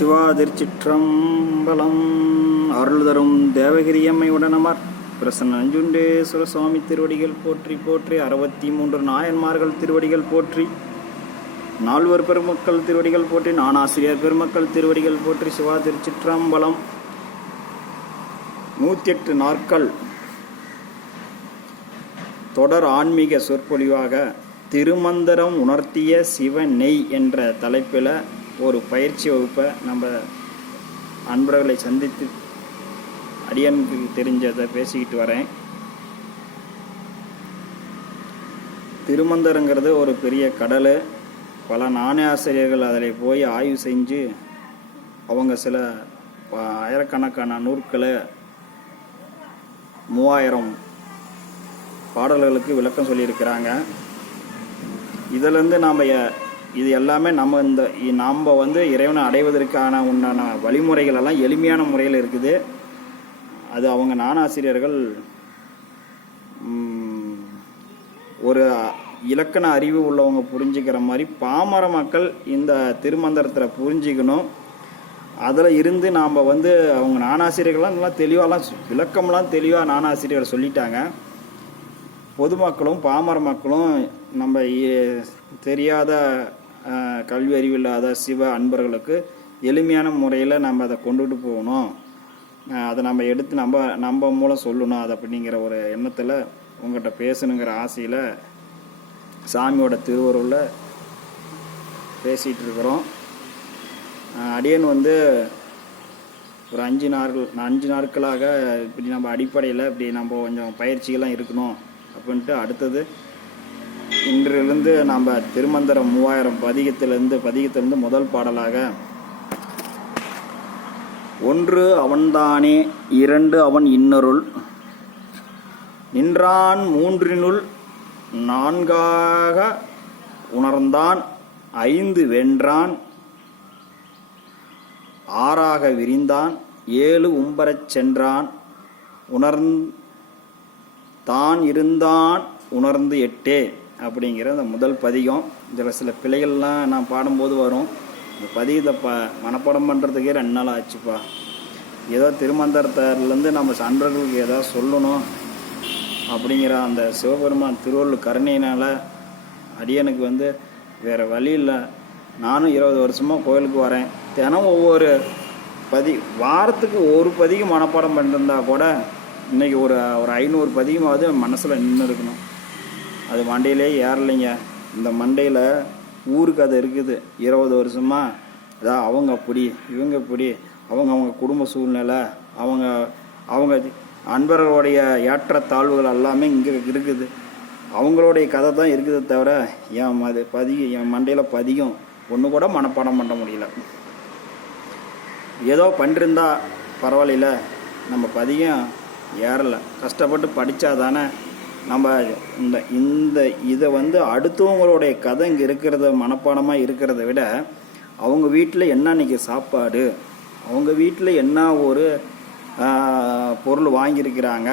சிவா திருச்சிற்றம்பலம். அருள் தரும் தேவகிரியம்மை உடனமர் பிரசன்ன நஞ்சுண்டேஸ்வர சுவாமி திருவடிகள் போற்றி போற்றி. 63 நாயன்மார்கள் திருவடிகள் போற்றி. 4 பெருமக்கள் திருவடிகள் போற்றி. நானாசிரியர் பெருமக்கள் திருவடிகள் போற்றி. சிவா திருச்சிற்றம்பலம். 108 நாட்கள் தொடர் ஆன்மீக சொற்பொழிவாக திருமந்திரம் உணர்த்திய சிவநெய் என்ற தலைப்பில் ஒரு பயிற்சி வகுப்பை நம்ம அன்பர்களை சந்தித்து அடியனுக்கு தெரிஞ்சதை பேசிக்கிட்டு வரேன். திருமந்திரங்கிறது ஒரு பெரிய கடல். பல நாணய ஆசிரியர்கள் அதில் போய் ஆய்வு செஞ்சு அவங்க சில ஆயிரக்கணக்கான நூற்களை 3000 பாடல்களுக்கு விளக்கம் சொல்லியிருக்கிறாங்க. இதிலேருந்து நாம் இது எல்லாமே நாம் இறைவனை அடைவதற்கான உண்டான வழிமுறைகள் எல்லாம் எளிமையான முறையில் இருக்குது. அது அவங்க நானாசிரியர்கள் ஒரு இலக்கண அறிவு உள்ளவங்க புரிஞ்சுக்கிற மாதிரி பாமர மக்கள் இந்த திருமந்திரத்தில் புரிஞ்சிக்கணும். அதில் இருந்து நாம் அவங்க நானாசிரியர்கள்லாம் நல்லா தெளிவாலாம் விளக்கம்லாம் தெளிவாக நானாசிரியர்கள் சொல்லிட்டாங்க. பொதுமக்களும் பாமர மக்களும் நம்ம தெரியாத கல்வி அறிவில்லாத சிவ அன்பர்களுக்கு எளிமையான முறையில் நம்ம அதை கொண்டுட்டு போகணும். அதை நம்ம எடுத்து நம்ம மூலம் சொல்லணும். அது அப்படிங்கிற ஒரு எண்ணத்தில் உங்கள்கிட்ட பேசணுங்கிற ஆசையில் சாமியோட திருவருளில் பேசிகிட்டு இருக்கிறோம். அடியன் ஒரு 5 நாட்களாக இப்படி நம்ம அடிப்படையில் இப்படி நம்ம கொஞ்சம் பயிற்சிகள்லாம் இருக்கணும் அப்படின்ட்டு அடுத்தது இன்றிலிருந்து நாம் திருமந்திரம் 3000 பதிகத்திலிருந்து முதல் பாடலாக 1 அவன்தானே 2 அவன் இன்னருள் நின்றான் 3னுள் 4ஆக உணர்ந்தான் 5 வென்றான் 6ஆக விரிந்தான் 7 உம்பரச் சென்றான் தான் இருந்தான் உணர்ந்து 8 அப்படிங்கிற அந்த முதல் பதிகம். இதில் சில பிழைகள்லாம் நான் பாடும்போது வரும். இந்த பதிகத்தை மனப்பாடம் பண்ணுறதுக்கே 2 நாள் ஆச்சுப்பா. ஏதோ திருமந்திரத்திலேருந்து நம்ம சான்றர்களுக்கு ஏதோ சொல்லணும் அப்படிங்கிற அந்த சிவபெருமான் திருவள்ளுவர் கருணையினால் அடியனுக்கு வேறு வழி இல்லை. நானும் 20 வருஷமாக கோயிலுக்கு வரேன். தினம் ஒவ்வொரு வாரத்துக்கு ஒரு பதிகம் மனப்பாடம் பண்ணிருந்தா கூட இன்றைக்கி ஒரு 500 பதிகமாவது மனசில் நின்று இருக்கணும். அது மண்டையிலே ஏறலைங்க. இந்த மண்டையில் ஊருக்கு அது இருக்குது. 20 வருஷமாக அதான் அவங்க அப்படி இவங்க இப்படி அவங்க குடும்ப சூழ்நிலை அவங்க அன்பர்களுடைய ஏற்றத்தாழ்வுகள் எல்லாமே இங்கே இருக்குது. அவங்களுடைய கதை தான் இருக்குது தவிர என் மண்டையில் பதிகம் ஒன்று கூட மனப்பாடம் பண்ண முடியல. ஏதோ பண்ணிருந்தா பரவாயில்ல, நம்ம பதிகம் ஏறலை. கஷ்டப்பட்டு படித்தா தானே நம்ம இதை அடுத்தவங்களுடைய கதை இங்கே இருக்கிறத மனப்பாடமாக இருக்கிறத விட அவங்க வீட்டில் என்ன இன்றைக்கி சாப்பாடு, அவங்க வீட்டில் என்ன ஒரு பொருள் வாங்கியிருக்கிறாங்க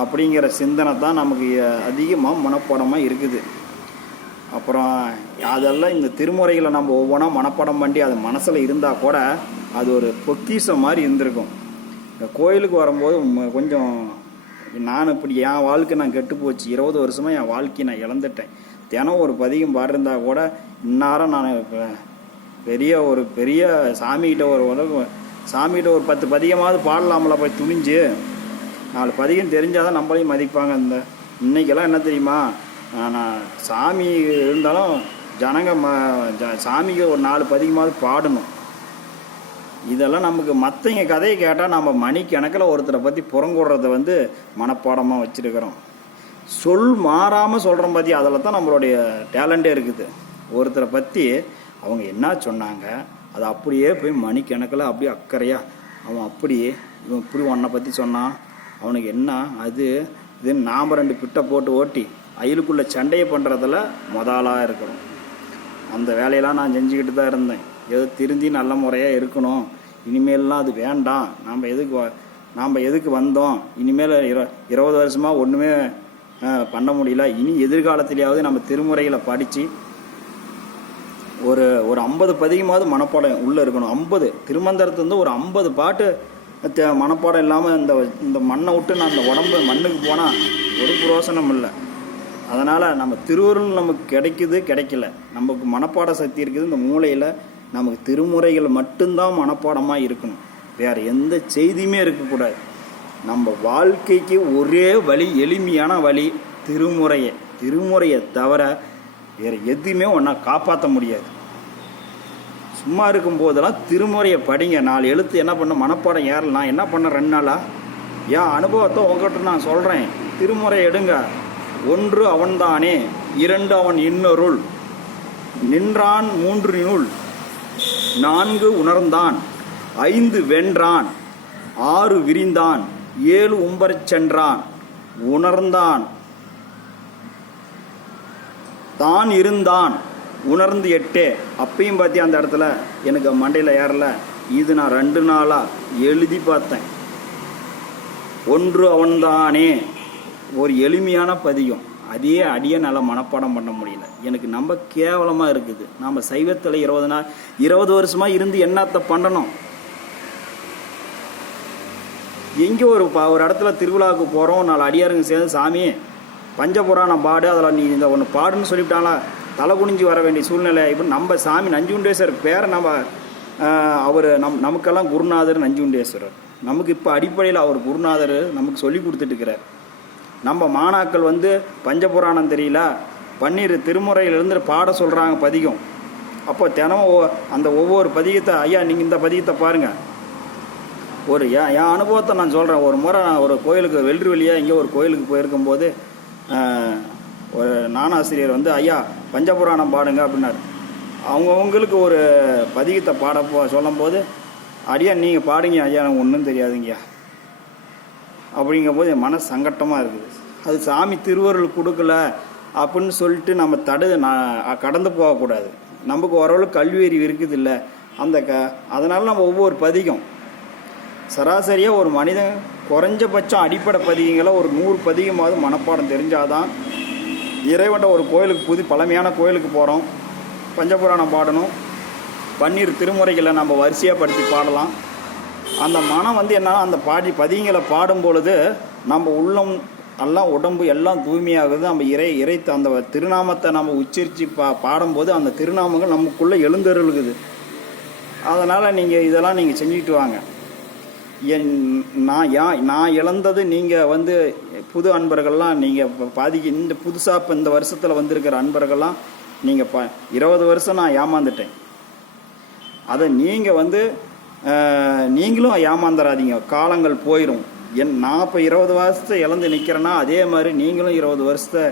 அப்படிங்கிற சிந்தனை தான் நமக்கு அதிகமாக மனப்பாடமாக இருக்குது. அப்புறம் அதெல்லாம் இந்த திருமுறைகளை நம்ம ஒவ்வொன்றா மனப்பாடம் பண்ணி அது மனசில் இருந்தால் கூட அது ஒரு பொக்கிஷம் மாதிரி இருந்திருக்கும். இந்த கோயிலுக்கு வரும்போது கொஞ்சம் நான் இப்படி என் வாழ்க்கை நான் கெட்டு போச்சு. 20 வருஷமாக என் வாழ்க்கையை நான் இழந்துட்டேன். தினம் ஒரு பதிகம் பாடிருந்தா கூட இந்நேரம் நான் பெரிய சாமிகிட்ட ஒரு 10 பதிகமாவது பாடலாமல போய் துணிஞ்சு 4 பதிகம் தெரிஞ்சாதான் நம்மளையும் மதிப்பாங்க. இன்னைக்கெல்லாம் என்ன தெரியுமா, நான் சாமி இருந்தாலும் ஜனங்க சாமிக்கு ஒரு 4 பதிகமாவது பாடணும். இதெல்லாம் நமக்கு மற்றவங்க கதையை கேட்டால் நம்ம மணிக்கணக்கில் ஒருத்தரை பற்றி புறங்கூடுறத மனப்பாடமாக வச்சுருக்கிறோம். சொல் மாறாமல் சொல்கிறோம் பற்றி அதில் தான் நம்மளுடைய டேலண்டே இருக்குது. ஒருத்தரை பற்றி அவங்க என்ன சொன்னாங்க அதை அப்படியே போய் மணிக்கணக்கில் அப்படியே அக்கறையாக அவன் இவன் இப்படி உன்னை பற்றி சொன்னான், அவனுக்கு என்ன இது நாம் 2 பிட்டை போட்டு ஓட்டி அயிலுக்குள்ளே சண்டையை பண்ணுறதில் முதலாக இருக்கிறோம். அந்த வேலையெல்லாம் நான் செஞ்சுக்கிட்டு தான் இருந்தேன். ஏதோ திருந்தி நல்ல முறையாக இருக்கணும், இனிமேல்லாம் அது வேண்டாம், நாம் எதுக்கு வந்தோம், இனிமேல் 20 வருஷமாக ஒன்றுமே பண்ண முடியல, இனி எதிர்காலத்திலேயாவது நம்ம திருமுறைகளை படித்து ஒரு ஒரு 50 பதிகமாவது மனப்பாடம் உள்ளே இருக்கணும். 50 திருமந்திரத்துலேருந்து ஒரு 50 பாட்டு மனப்பாடம் இல்லாமல் இந்த மண்ணை விட்டு நான் அந்த உடம்பு மண்ணுக்கு போனால் ஒரு புரோசனம் இல்லை. அதனால் நம்ம திருவருள் நமக்கு கிடைக்கல, நமக்கு மனப்பாட சக்தி இருக்குது. இந்த மூளையில் நமக்கு திருமுறைகள் மட்டும்தான் மனப்பாடமாக இருக்கணும், வேறு எந்த செய்தியுமே இருக்கக்கூடாது. நம்ம வாழ்க்கைக்கு ஒரே வழி, எளிமையான வழி திருமுறையை தவிர வேறு எதுவுமே ஒன்றா காப்பாற்ற முடியாது. சும்மா இருக்கும்போதெல்லாம் திருமுறையை படிங்க. 4 எழுத்து என்ன பண்ண மனப்பாடம் ஏறல. நான் என்ன பண்ண 2 நாளாக என் அனுபவத்தை உங்கள்கிட்ட நான் சொல்கிறேன். திருமுறை எடுங்க. 1 அவன்தானே, 2 அவன் இன்னொருள், நின்றான் 3 நூல், 4 உணர்ந்தான், 5 வென்றான், 6 விரிந்தான், 7 உம்பரச் சென்றான், உணர்ந்தான், தான் இருந்தான், உணர்ந்து 8. அப்பையும் பார்த்தியா அந்த இடத்துல எனக்கு மண்டையில் ஏறல. இது நான் 2 நாளாக எழுதி பார்த்தேன். 1 அவன்தானே ஒரு எளிமையான பதிகம், அதே அடியை நல்லா மனப்பாடம் பண்ண முடியல. எனக்கு நம்ம கேவலமாக இருக்குது. நம்ம சைவத்தில் 20 வருஷமாக இருந்து என்னத்தை பண்ணணும்? எங்கே ஒரு இடத்துல திருவிழாவுக்கு போகிறோம், 4 அடியாருங்க சேர்ந்து சாமி பஞ்சபுராணம் பாடு, அதில் நீ இந்த ஒன்று பாடுன்னு சொல்லிவிட்டாங்களா, தலை குனிஞ்சு வர வேண்டிய சூழ்நிலை. இப்போ நம்ம சாமி நஞ்சுண்டேஸ்வரர் பேரை நம்ம அவர் நமக்கெல்லாம் குருநாதர் நஞ்சுண்டேஸ்வரர். நமக்கு இப்போ அடிப்படையில் அவர் குருநாதர் நமக்கு சொல்லி கொடுத்துட்டுருக்கிறார். நம்ம மாணாக்கள் பஞ்சபுராணம் தெரியல, பன்னீர் திருமுறையிலிருந்து பாட சொல்கிறாங்க பதிகம். அப்போ தினமும் அந்த ஒவ்வொரு பதிகத்தை, ஐயா நீங்கள் இந்த பதிகத்தை பாருங்கள். என் அனுபவத்தை நான் சொல்கிறேன். ஒரு முறை நான் ஒரு கோயிலுக்கு வெள்ளிவெளியாக இங்கே ஒரு கோயிலுக்கு போயிருக்கும்போது ஒரு நானாசிரியர் ஐயா பஞ்சபுராணம் பாடுங்க அப்படின்னாரு. அவங்கவுங்களுக்கு ஒரு பதிகத்தை பாட சொல்லும்போது, ஐயா நீங்கள் பாடுங்க ஐயா, எனக்கு ஒன்றும் தெரியாதுங்கய்யா அப்படிங்கும்போது என் மன சங்கட்டமாக இருக்குது. அது சாமி திருவருள் கொடுக்கல அப்படின்னு சொல்லிட்டு நம்ம கடந்து போகக்கூடாது. நமக்கு ஓரளவுக்கு கல்வி அறிவு இருக்குது இல்லை அதனால் நம்ம ஒவ்வொரு பதிகம் சராசரியாக ஒரு மனிதன் குறைஞ்சபட்சம் அடிப்படை பதிகங்களை ஒரு 100 பதிகமாவது மனப்பாடம் தெரிஞ்சாதான் இறைவன்ட்ட ஒரு கோயிலுக்கு பழமையான கோயிலுக்கு போகிறோம், பஞ்சபுராணம் பாடணும், பன்னீர் திருமுறைகளை நம்ம வரிசையாக படுத்தி பாடலாம். அந்த மனம் என்னன்னா அந்த பதிகங்களை பாடும் பொழுது நம்ம உள்ளம் எல்லாம் உடம்பு எல்லாம் தூய்மையாகுது. நம்ம இறை அந்த திருநாமத்தை நம்ம உச்சரித்து பாடும்போது அந்த திருநாமங்கள் நமக்குள்ளே எழுந்தருளுக்குது. அதனால் நீங்கள் இதெல்லாம் நீங்கள் செஞ்சுக்கிட்டு வாங்க. நான் இழந்தது நீங்கள் புது அன்பர்கள்லாம் நீங்கள் இந்த புதுசாக இப்போ இந்த வருஷத்தில் வந்திருக்கிற அன்பர்கள்லாம் நீங்கள் 20 வருஷம் நான் ஏமாந்துட்டேன். அதை நீங்கள் நீங்களும் ஏமாந்துடாதீங்க. காலங்கள் போயிடும். நான் இப்போ 20 வருஷத்தை இழந்து நிற்கிறேன்னா அதே மாதிரி நீங்களும் 20 வருஷத்தை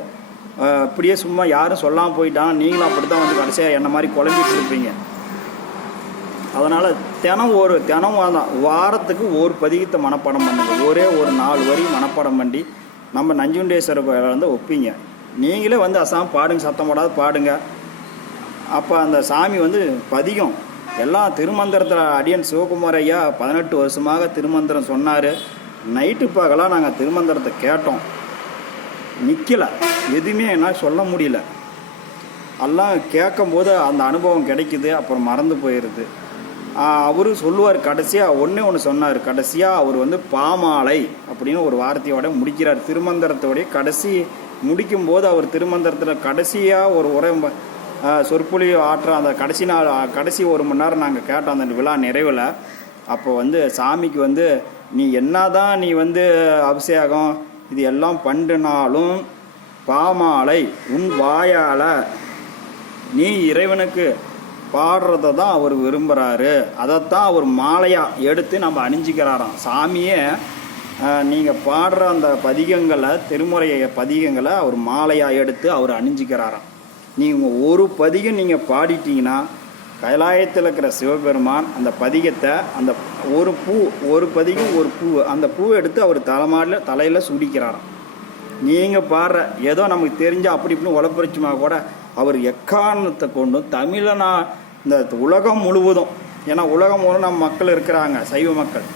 அப்படியே சும்மா யாரும் சொல்லாமல் போயிட்டாங்க, நீங்களும் அப்படி தான் கடைசியாக என்ன மாதிரி குழம்பிட்டு இருப்பீங்க. அதனால் தினம் வாரத்துக்கு ஒரு பதிகத்தை மனப்பாடம் பண்ணுங்க. ஒரே ஒரு 4 வரி மனப்பாடம் பண்ணி நம்ம நஞ்சுண்டேஸ்வரர் கோயிலில் ஒப்பிங்க. நீங்களே அசாம் பாடுங்க, சத்தம் போடாது பாடுங்க. அப்போ அந்த சாமி பதிகம் எல்லாம் திருமந்திரத்தில் அடியன் சிவகுமார் ஐயா 18 வருஷமாக திருமந்திரம் சொன்னார். நைட்டு பகலாக நாங்கள் திருமந்திரத்தை கேட்டோம், நிற்கலை, எதுவுமே என்னால் சொல்ல முடியல. எல்லாம் கேட்கும்போது அந்த அனுபவம் கிடைக்குது, அப்புறம் மறந்து போயிடுது. அவர் சொல்லுவார், கடைசியாக ஒன்று சொன்னார். கடைசியாக அவர் பாமாலை அப்படின்னு ஒரு வார்த்தையோட முடிக்கிறார். திருமந்திரத்தோடைய கடைசி முடிக்கும்போது அவர் திருமந்திரத்தில் கடைசியாக ஒரு உரை சொற்பொழி ஆற்ற அந்த கடைசி 1 மணி நேரம் நாங்கள் கேட்டோம் அந்த விழா நிறைவில். அப்போ சாமிக்கு நீ என்னதான் நீ அபிஷேகம் இது எல்லாம் பண்ணினாலும் பாமாலை உன் வாயால் நீ இறைவனுக்கு பாடுறத தான் அவர் விரும்புகிறாரு. அதைத்தான் அவர் மாலையாக எடுத்து நம்ம அணிஞ்சிக்கிறாராம். சாமியே நீங்கள் பாடுற அந்த பதிகங்களை திருமுறைய பதிகங்களை அவர் மாலையாக எடுத்து அவர் அணிஞ்சிக்கிறாராம். நீங்கள் ஒரு பதிகம் நீங்கள் பாடிட்டீங்கன்னா கைலாயத்தில் இருக்கிற சிவபெருமான் அந்த பதிகத்தை அந்த ஒரு பதிகம் ஒரு பூ அந்த பூவை எடுத்து அவர் தலையில் சுடிக்கிறாராம். நீங்கள் பாடுற ஏதோ நமக்கு தெரிஞ்சால் அப்படி இப்படின்னு உழப்பரிச்சுமா கூட அவர் எக்காரணத்தை கொண்டும் தமிழனா இந்த உலகம் முழுவதும், ஏன்னா உலகம் முழுவதும் நம்ம மக்கள் இருக்கிறாங்க, சைவ மக்கள்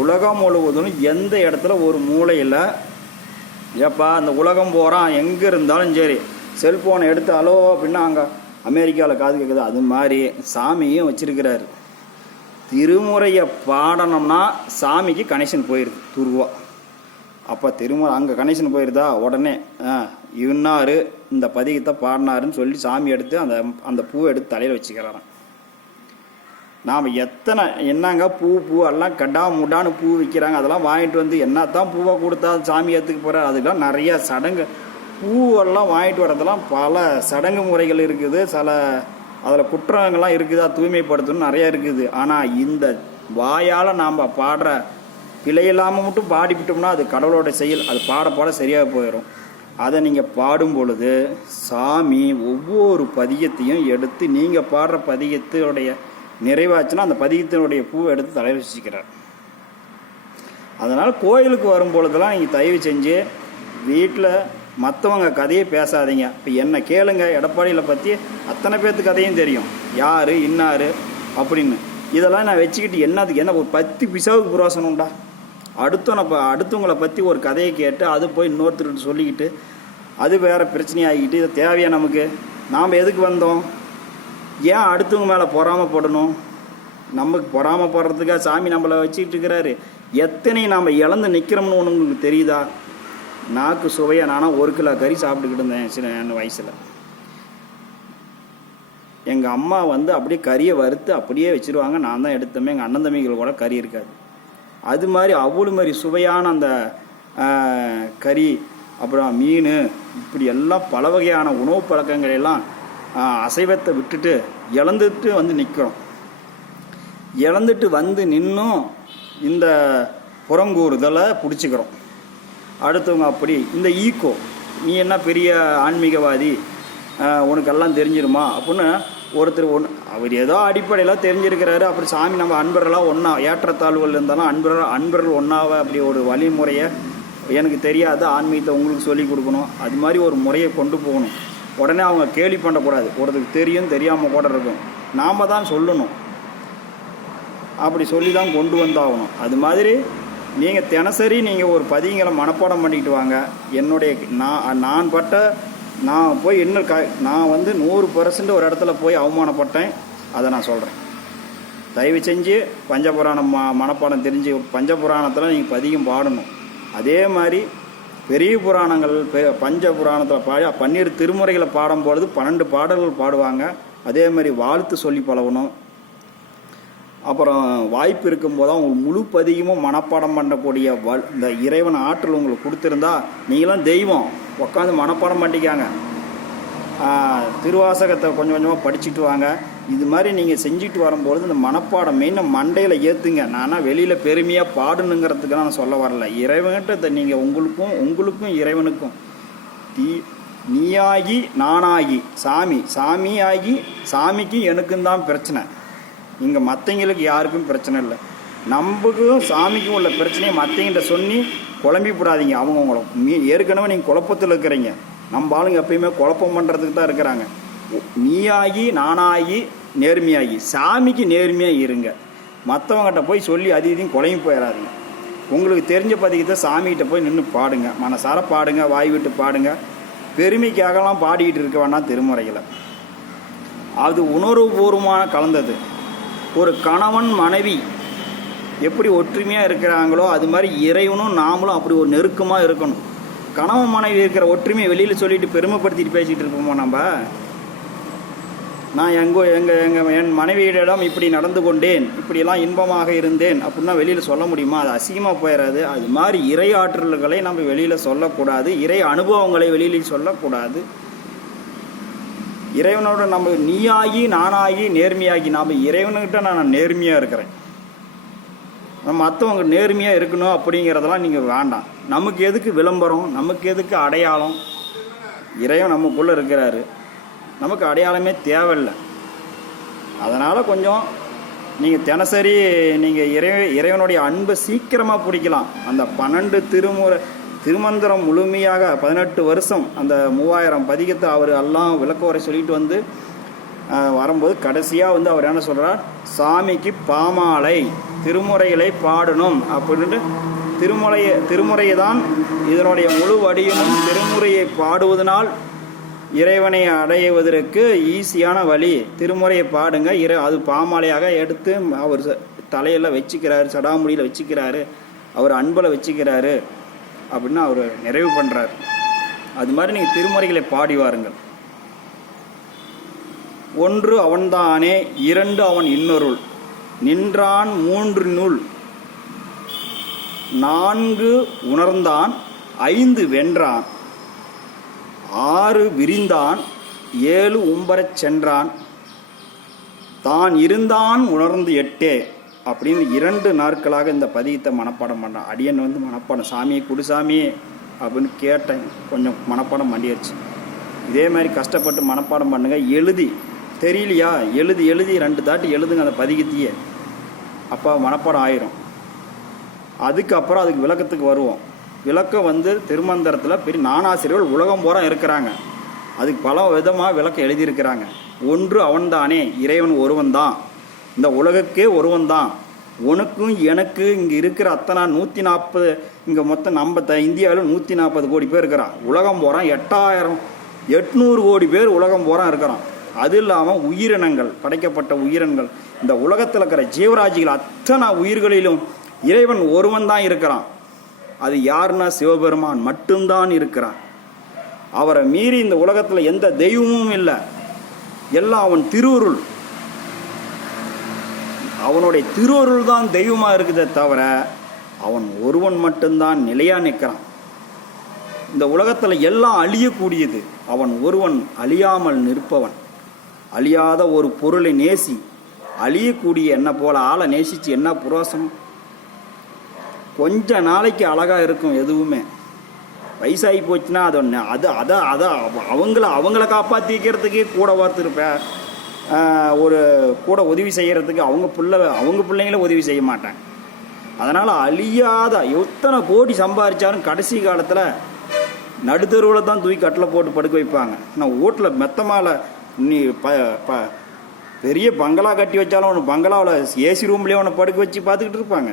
உலகம் முழுவதும் எந்த இடத்துல ஒரு மூலையில் ஏப்பா அந்த உலகம் போகிறான் எங்கே இருந்தாலும் சரி செல்ஃபோனை எடுத்து அலோ அப்படின்னா அங்கே அமெரிக்காவில் காது கேட்குது, அது மாதிரி சாமியும் வச்சிருக்கிறாரு. திருமுறையை பாடணும்னா சாமிக்கு கனெக்ஷன் போயிடுது துருவா. அப்போ திருமுறை அங்கே கனெக்ஷன் போயிடுதா, உடனே இன்னார் இந்த பதிகத்தை பாடினாருன்னு சொல்லி சாமி எடுத்து அந்த பூவை எடுத்து தலையில் வச்சுக்கிறாராம். நாம் எத்தனை என்னங்க பூ எல்லாம் கடா முடான்னு பூ விற்கிறாங்க, அதெல்லாம் வாங்கிட்டு வந்து என்னத்தான் பூவை கொடுத்தா சாமி ஏற்றுக்கு போகிறார். அதுக்கெல்லாம் நிறையா சடங்கு, பூவெல்லாம் வாங்கிட்டு வரதெல்லாம் பல சடங்கு முறைகள் இருக்குது, சில அதில் குற்றங்கள்லாம் இருக்குதா, தூய்மைப்படுத்தணும் நிறையா இருக்குது. ஆனால் இந்த வாயால் நாம் பாடுற பிழையில்லாமல் மட்டும் பாடிவிட்டோம்னா அது கடவுளோட செயல், அது பாட சரியாக போயிடும். அதை நீங்கள் பாடும் பொழுது சாமி ஒவ்வொரு பதிகத்தையும் எடுத்து நீங்கள் பாடுற பதிகத்தினுடைய நிறைவாச்சுன்னா அந்த பதிகத்தினுடைய பூவை எடுத்து தலையில் வச்சுக்கிறார். அதனால் கோயிலுக்கு வரும் பொழுதெல்லாம் நீங்கள் தயவு செஞ்சு வீட்டில் மற்றவங்க கதையை பேசாதீங்க. இப்போ என்ன கேளுங்க, எடப்பாடியில் பற்றி அத்தனை பேர்த்து கதையும் தெரியும், யார் இன்னார் அப்படின்னு. இதெல்லாம் நான் வச்சுக்கிட்டு என்னதுக்கு, என்ன ஒரு 10 பிசாவுக்கு புரோசனம் உண்டா? அடுத்தவங்களை பற்றி ஒரு கதையை கேட்டு அது போய் இன்னொருத்தர்கிட்ட சொல்லிக்கிட்டு அது வேறு பிரச்சனையாகிக்கிட்டு, இது தேவையா நமக்கு? நாம் எதுக்கு வந்தோம்? ஏன் அடுத்தவங்க மேலே பொறாமப்படணும்? நமக்கு பொறாமப்படுறதுக்காக சாமி நம்மளை வச்சுக்கிட்டு இருக்கிறாரு. எத்தனை நாம் இழந்து நிற்கிறோம்னு உங்களுக்கு தெரியுதா? நாக்கு சுவையாக நானும் 1 கிலோ கறி சாப்பிட்டுக்கிட்டு இருந்தேன் சின்ன வயசில். எங்கள் அம்மா வந்து அப்படியே கறியை வறுத்து அப்படியே வச்சுருவாங்க, நான் தான் எடுத்தோமே. எங்கள் அண்ணன் தம்பிகள் கூட கறி இருக்காது. அது மாதிரி அவ்வளோ மாதிரி சுவையான அந்த கறி, அப்புறம் மீன், இப்படி எல்லாம் பல வகையான உணவு பழக்கங்களெல்லாம் அசைவத்தை விட்டுட்டு இழந்துட்டு வந்து நிற்கிறோம். இழந்துட்டு வந்து நின்றும் இந்த புறங்கூறுதலை பிடிச்சிக்கிறோம். அடுத்தவங்க அப்படி இந்த ஈக்கோ, நீ என்ன பெரிய ஆன்மீகவாதி, உனக்கெல்லாம் தெரிஞ்சிருமா அப்படின்னு ஒருத்தர் அவர் ஏதோ அடிப்படையில் தெரிஞ்சிருக்கிறாரு. அப்புறம் சாமி நம்ம அன்பர்களாக ஒன்றா, ஏற்றத்தாழ்வுகள் இருந்தாலும் அன்பர்கள் ஒன்றாவை அப்படி ஒரு வழிமுறையை, எனக்கு தெரியாத ஆன்மீகத்தை உங்களுக்கு சொல்லி கொடுக்கணும், அது மாதிரி ஒரு முறையை கொண்டு போகணும். உடனே அவங்க கேலி பண்ணக்கூடாது. ஒருத்தருக்கு தெரியும், தெரியாமல் கூட இருக்கும், நாம் தான் சொல்லணும். அப்படி சொல்லி தான் கொண்டு வந்தாகணும். அது மாதிரி நீங்கள் தினசரி நீங்கள் ஒரு பதிகளை மனப்பாடம் பண்ணிக்கிட்டு வாங்க. என்னுடைய நான் போய் நான் வந்து 100% ஒரு இடத்துல போய் அவமானப்பட்டேன், அதை நான் சொல்கிறேன். தயவு செஞ்சு பஞ்சபுராணம் மனப்பாடம் தெரிஞ்சு பஞ்சபுராணத்தில் நீங்கள் பதிகம் பாடணும். அதே மாதிரி பெரிய புராணங்கள் பஞ்ச புராணத்தில் 12 திருமுறைகளை பாடும்பொழுது 12 பாடல்கள் பாடுவாங்க. அதே மாதிரி வாழ்த்து சொல்லி பழகணும். அப்புறம் வாய்ப்பு இருக்கும்போது அவங்க முழு பதிகமும் மனப்பாடம் பண்ணக்கூடிய இந்த இறைவன் ஆற்றல் உங்களுக்கு கொடுத்துருந்தா நீங்களாம் தெய்வம், உட்காந்து மனப்பாடம் பண்ணிக்காங்க. திருவாசகத்தை கொஞ்சம் கொஞ்சமாக படிச்சுட்டு வாங்க. இது மாதிரி நீங்கள் செஞ்சுட்டு வரும்பொழுது இந்த மனப்பாடம் மெயினாக மண்டையில் ஏற்றுங்க. நானாக வெளியில் பெருமையாக பாடணுங்கிறதுக்கு நான் சொல்ல வரல. இறைவன்கிட்ட நீங்கள் உங்களுக்கும் இறைவனுக்கும் நீயாகி நானாகி சாமியாகி சாமிக்கும் எனக்கும் தான் பிரச்சனை. இங்கே மற்றவங்களுக்கு யாருக்கும் பிரச்சனை இல்லை. நமக்கும் சாமிக்கும் உள்ள பிரச்சனையை மற்றவங்கிட்ட சொல்லி குழம்பி போடாதீங்க. அவங்க ஏற்கனவே நீங்கள் குழப்பத்தில் இருக்கிறீங்க. நம்ம ஆளுங்க எப்பயுமே குழப்பம் பண்ணுறதுக்கு தான் இருக்கிறாங்க. நீயாகி நானாகி நேர்மையாகி சாமிக்கு நேர்மையாக இருங்க. மற்றவங்ககிட்ட போய் சொல்லி இதையும் குழம்பி போயிடாதீங்க. உங்களுக்கு தெரிஞ்ச பதிகத்தை சாமிகிட்ட போய் நின்று பாடுங்க, மனசார பாடுங்க, வாய் விட்டு பாடுங்க. பெருமைக்காகலாம் பாடிக்கிட்டு இருக்க வேண்டாம். திருமுறைகளை அது உணர்வுபூர்வமாக கலந்தது. ஒரு கணவன் மனைவி எப்படி ஒற்றுமையாக இருக்கிறாங்களோ அது மாதிரி இறைவனும் நாமளும் அப்படி ஒரு நெருக்கமாக இருக்கணும். கணவன் மனைவி இருக்கிற ஒற்றுமையை வெளியில் சொல்லிட்டு பெருமைப்படுத்திட்டு பேசிகிட்டு இருப்போமோ நம்ம. நான் என் மனைவியிடம் இப்படி நடந்து கொண்டேன், இப்படியெல்லாம் இன்பமாக இருந்தேன் அப்படின்னா வெளியில் சொல்ல முடியுமா? அது அசிங்கமாக போயிடாது. அது மாதிரி இறை ஆற்றல்களை நம்ம வெளியில் சொல்லக்கூடாது. இறை அனுபவங்களை வெளியில் சொல்லக்கூடாது. இறைவனோட நம்ம நீயாகி நானாகி நேர்மையாகி, நாம் இறைவனுக்கிட்ட நான் நேர்மையாக இருக்கிறேன், மற்றவங்க நேர்மையாக இருக்கணும் அப்படிங்கிறதெல்லாம் நீங்கள் வேண்டாம். நமக்கு எதுக்கு விளம்பரம், நமக்கு எதுக்கு அடையாளம்? இறைவன் நமக்குள்ளே இருக்கிறாரு, நமக்கு அடையாளமே தேவையில்லை. அதனால் கொஞ்சம் நீங்கள் தினசரி நீங்கள் இறைவனுடைய அன்பை சீக்கிரமாக பிடிக்கலாம். அந்த 12 திருமந்திரம் முழுமையாக 18 வருஷம் அந்த 3000 பதிகத்தை அவர் எல்லாம் விளக்க உரை சொல்லிட்டு வந்து வரும்போது கடைசியாக வந்து அவர் என்ன சொல்கிறார், சாமிக்கு பாமாலை திருமுறைகளை பாடணும் அப்படின்ட்டு திருமுறையை தான் இதனுடைய முழு வடிவமும். திருமுறையை பாடுவதனால் இறைவனை அடைவதற்கு ஈஸியான வழி, திருமுறையை பாடுங்க. அது பாமாலையாக எடுத்து அவர் தலையில் வச்சுக்கிறாரு, சடாமுடியில் வச்சுக்கிறாரு, அவர் அன்பில் வச்சுக்கிறாரு அப்படின்னு அவர் நிறைவு பண்ணுறார். அது மாதிரி நீங்கள் திருமுறைகளை பாடி வாருங்கள். ஒன்று அவன்தானே, இரண்டு அவன் இன்னொருள், நின்றான் மூன்று நூல், நான்கு உணர்ந்தான், ஐந்து வென்றான், ஆறு விரிந்தான், ஏழு உம்பரச் சென்றான், தான் இருந்தான் உணர்ந்து எட்டே அப்படின்னு 2 நாட்களாக இந்த பதியத்தை மனப்பாடம் பண்ணான். அடியன் மனப்பாடம், சாமியை குடுசாமியே அப்படின்னு கேட்டேன், கொஞ்சம் மனப்பாடம் பண்ணிடுச்சு. இதே மாதிரி கஷ்டப்பட்டு மனப்பாடம் பண்ணுங்க. எழுதி தெரியலையா, எழுதி 2 தாட்டி எழுதுங்க அந்த பதிகத்தையே, அப்போ மனப்பாடம் ஆயிரும். அதுக்கப்புறம் அதுக்கு விளக்கத்துக்கு வருவோம். விளக்கம் திருமந்திரத்தில் பெரிய நானாசிரியர்கள் உலகம் பூரா இருக்கிறாங்க, அதுக்கு பல விதமாக விளக்கம் எழுதியிருக்கிறாங்க. ஒன்று அவன்தானே, இறைவன் ஒருவன் தான், இந்த உலகக்கே ஒருவன் தான், உனக்கும் எனக்கு இங்கே இருக்கிற அத்தனை 140, இங்கே மொத்தம் நம்ம இந்தியாவில் 140 கோடி பேர் இருக்கிறான். உலகம் பூரா 800 கோடி பேர் உலகம் பூரா இருக்கிறான். அது இல்லாமல் உயிரினங்கள், படைக்கப்பட்ட உயிரினங்கள், இந்த உலகத்தில் இருக்கிற ஜீவராஜிகள் அத்தனை உயிர்களிலும் இறைவன் ஒருவன் தான் இருக்கிறான். அது யாருன்னா சிவபெருமான் மட்டும்தான் இருக்கிறான். அவரை மீறி இந்த உலகத்தில் எந்த தெய்வமும் இல்லை, எல்லாம் அவன் திருவருள். அவனுடைய திருவருள் தான் தெய்வமாக இருக்குதே தவிர அவன் ஒருவன் மட்டும்தான் நிலையாக நிற்கிறான். இந்த உலகத்தில் எல்லாம் அழியக்கூடியது, அவன் ஒருவன் அழியாமல் நிற்பவன். அழியாத ஒரு பொருளை நேசி, அழியக்கூடிய என்ன போல ஆளை நேசித்து என்ன புரோசம்? கொஞ்ச நாளைக்கு அழகாக இருக்கும் எதுவுமே, வயசாகி போச்சுன்னா அது அவங்கள காப்பாற்றிக்கிறதுக்கே கூட பார்த்துருப்பேன், ஒரு கூட உதவி செய்கிறதுக்கு அவங்க பிள்ளைங்கள உதவி செய்ய மாட்டாங்க. அதனால் அழியாத எத்தனை கோடி சம்பாதிச்சாலும் கடைசி காலத்தில் நடுத்தருவில் தான் தூக்கி கட்டில் போட்டு படுக்க வைப்பாங்க. நான் வீட்டில் மெத்தமால நீ பெரிய பங்களா கட்டி வச்சாலும் ஒன்று பங்களாவில் ஏசி ரூம்லேயே ஒன்று படுக்க வச்சு பார்த்துக்கிட்டு இருப்பாங்க.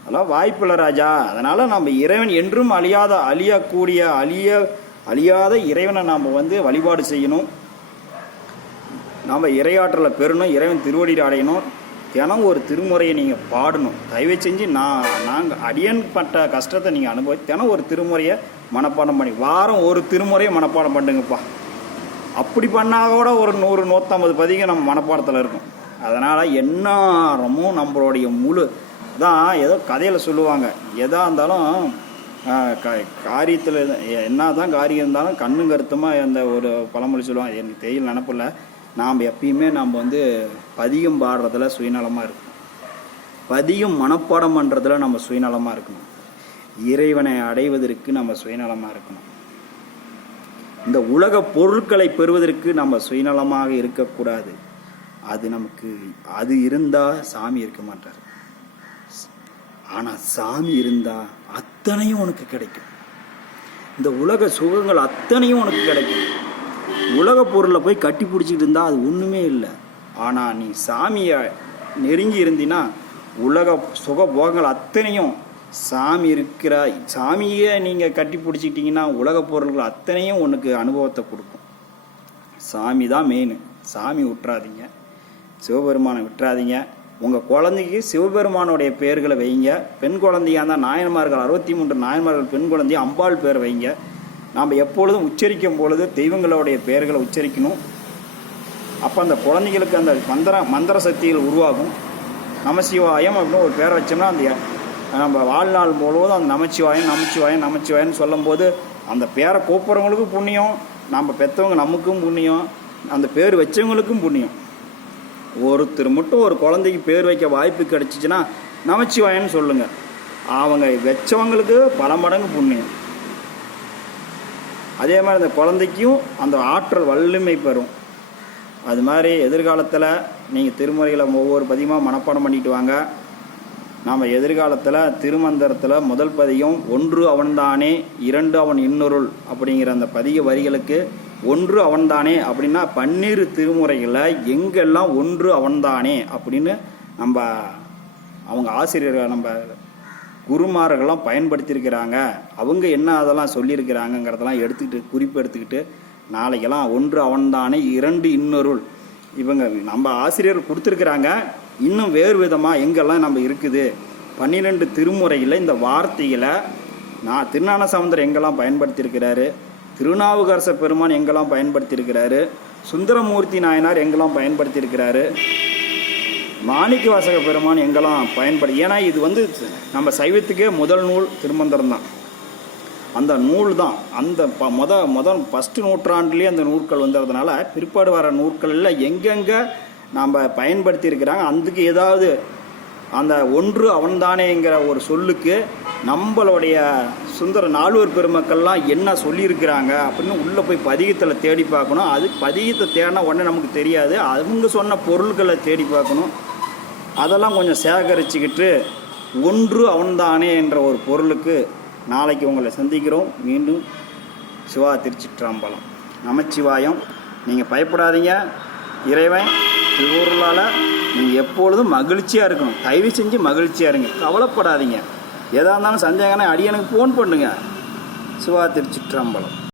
அதெல்லாம் வாய்ப்பில்லை ராஜா. அதனால் நம்ம இறைவன் என்றும் அழியாத இறைவனை நாம் வழிபாடு செய்யணும். நாம் இறையாற்றலை பெறணும், இறைவன் திருவடியில் அடையணும். தினம் ஒரு திருமுறையை நீங்கள் பாடணும். தயவு செஞ்சு நாங்கள் அடியன் பட்ட கஷ்டத்தை நீங்கள் அனுபவி, தினம் ஒரு திருமுறையை மனப்பாடம் பண்ணி, வாரம் ஒரு திருமுறையை மனப்பாடம் பண்ணுங்கப்பா. அப்படி பண்ணால் கூட ஒரு 100-150 பதிகம் நம்ம மனப்பாடத்தில் இருக்கும். அதனால் எந்நேரமும் நம்மளுடைய முழு தான், ஏதோ கதையில் சொல்லுவாங்க, எதாக இருந்தாலும் காரியத்தில் என்ன தான் காரியம் இருந்தாலும் கண்ணும் கருத்துமாக அந்த ஒரு பழமொழி சொல்லுவாங்க, எனக்கு தெரியல நினப்பில்ல. நாம் எப்பயுமே நம்ம பதிகம் பாடுறதுல சுயநலமாக இருக்கணும், பதிகம் மனப்பாடம் பண்ணுறதுல நம்ம சுயநலமாக இருக்கணும், இறைவனை அடைவதற்கு நம்ம சுயநலமாக இருக்கணும். இந்த உலக பொருட்களை பெறுவதற்கு நம்ம சுயநலமாக இருக்கக்கூடாது. அது இருந்தால் சாமி இருக்க மாட்டார். ஆனால் சாமி இருந்தால் அத்தனையும் உனக்கு கிடைக்கும். இந்த உலக சுகங்கள் அத்தனையும் உனக்கு கிடைக்கும். உலக பொருளை போய் கட்டி பிடிச்சிக்கிட்டு இருந்தால் அது ஒன்றுமே இல்லை. ஆனால் நீ சாமியை நெருங்கி இருந்தினா உலக சுக போகங்கள் அத்தனையும் சாமியே நீங்கள் கட்டி பிடிச்சிக்கிட்டிங்கன்னா உலக பொருள்கள் அத்தனையும் உனக்கு அனுபவத்தை கொடுக்கும். சாமி தான் மெயின். சாமி விட்டுறாதீங்க, சிவபெருமானை விட்டுறாதீங்க. உங்கள் குழந்தைக்கு சிவபெருமானுடைய பெயர்களை வைங்க. பெண் குழந்தையாக இருந்தால் நாயன்மார்கள் 63 நாயன்மார்கள் பெண் குழந்தைய அம்பாள் பேர் வைங்க. நாம் எப்பொழுதும் உச்சரிக்கும் பொழுது தெய்வங்களுடைய பெயர்களை உச்சரிக்கணும். அப்போ அந்த குழந்தைகளுக்கு அந்த மந்திர சக்திகள் உருவாகும். நமசிவாயம் அப்படின்னு ஒரு பேரை வச்சோம்னா அந்த நம்ம வாழ்நாள் முழுவதும் அந்த நமச்சிவாயன்னு சொல்லும்போது அந்த பேரை கூப்பிட்றவங்களுக்கும் புண்ணியம், நம்ம பெற்றவங்க நமக்கும் புண்ணியம், அந்த பேர் வச்சவங்களுக்கும் புண்ணியம். ஒருத்தர் மட்டும் ஒரு குழந்தைக்கு பேர் வைக்க வாய்ப்பு கிடைச்சிச்சின்னா நமச்சிவாயன்னு சொல்லுங்கள், அவங்க வச்சவங்களுக்கு பல மடங்கு புண்ணியம். அதே மாதிரி அந்த குழந்தைக்கும் அந்த ஆற்றல் வலிமை பெறும். அது மாதிரி எதிர்காலத்தில் நீங்கள் திருமுறைகளை ஒவ்வொரு பதிகமாக மனப்பாடம் பண்ணிட்டு வாங்க. நாம் எதிர்காலத்தில் திருமந்திரத்தில் முதல் பதிகம் ஒன்று அவன்தானே, இரண்டு அவன் இன்னொருள் அப்படிங்கிற அந்த பதிக வரிகளுக்கு ஒன்று அவன்தானே அப்படின்னா 12 திருமுறைகளில் எங்கெல்லாம் ஒன்று அவன்தானே அப்படின்னு அவங்க ஆசிரியர்கள் நம்ம குருமார்கள்லாம் பயன்படுத்தியிருக்கிறாங்க, அவங்க என்ன அதெல்லாம் சொல்லியிருக்கிறாங்கங்கிறதெல்லாம் குறிப்பு எடுத்துக்கிட்டு நாளைக்கெல்லாம் ஒன்று அவன்தானே இரண்டு இன்னொருள். இவங்க நம்ம ஆசிரியர் கொடுத்துருக்குறாங்க. இன்னும் வேறு விதமாக எங்கெல்லாம் நம்ம இருக்குது 12 திருமுறையில் இந்த வார்த்தைகளை நான் திருஞான சம்பந்தர் எங்கெல்லாம் பயன்படுத்தியிருக்கிறாரு, திருநாவுக்கரச பெருமான் எங்கெல்லாம் பயன்படுத்தியிருக்கிறாரு, சுந்தரமூர்த்தி நாயனார் எங்கெல்லாம் பயன்படுத்தியிருக்கிறாரு, மாணிக்க வாசக பெருமான் எங்கெல்லாம் ஏன்னா இது நம்ம சைவத்துக்கே முதல் நூல் திருமந்திரம் தான். அந்த நூல் தான் அந்த ஃபஸ்ட்டு நூற்றாண்டுலேயே அந்த நூல்கள் வந்ததுனால பிற்பாடு வர நூல்களில் எங்கெங்கே நாம் பயன்படுத்தியிருக்கிறாங்க. அதுக்கு ஏதாவது அந்த ஒன்று அவன்தானேங்கிற ஒரு சொல்லுக்கு நம்மளுடைய சுந்தர நால்வர் பெருமக்கள்லாம் என்ன சொல்லியிருக்கிறாங்க அப்படின்னு உள்ளே போய் பதிகத்தில் தேடி பார்க்கணும். அது பதிகத்தை தேடினா உடனே நமக்கு தெரியாது. அவங்க சொன்ன பொருள்களை தேடி பார்க்கணும். அதெல்லாம் கொஞ்சம் சேகரிச்சுக்கிட்டு ஒன்று அவன்தானே என்ற ஒரு பொருளுக்கு நாளைக்கு உங்களை சந்திக்கிறோம். மீண்டும் சிவா திருச்சிற்றம்பலம். நமச்சிவாயம். நீங்கள் பயப்படாதீங்க. இறைவன் திருவருளால் நீங்கள் எப்பொழுதும் மகிழ்ச்சியாக இருக்கணும். தயவு செஞ்சு மகிழ்ச்சியாக இருங்க, கவலைப்படாதீங்க. எதாக இருந்தாலும் சந்தேகம்னா அடியனுக்கு ஃபோன் பண்ணுங்கள். சிவா திருச்சிற்றம்பலம்.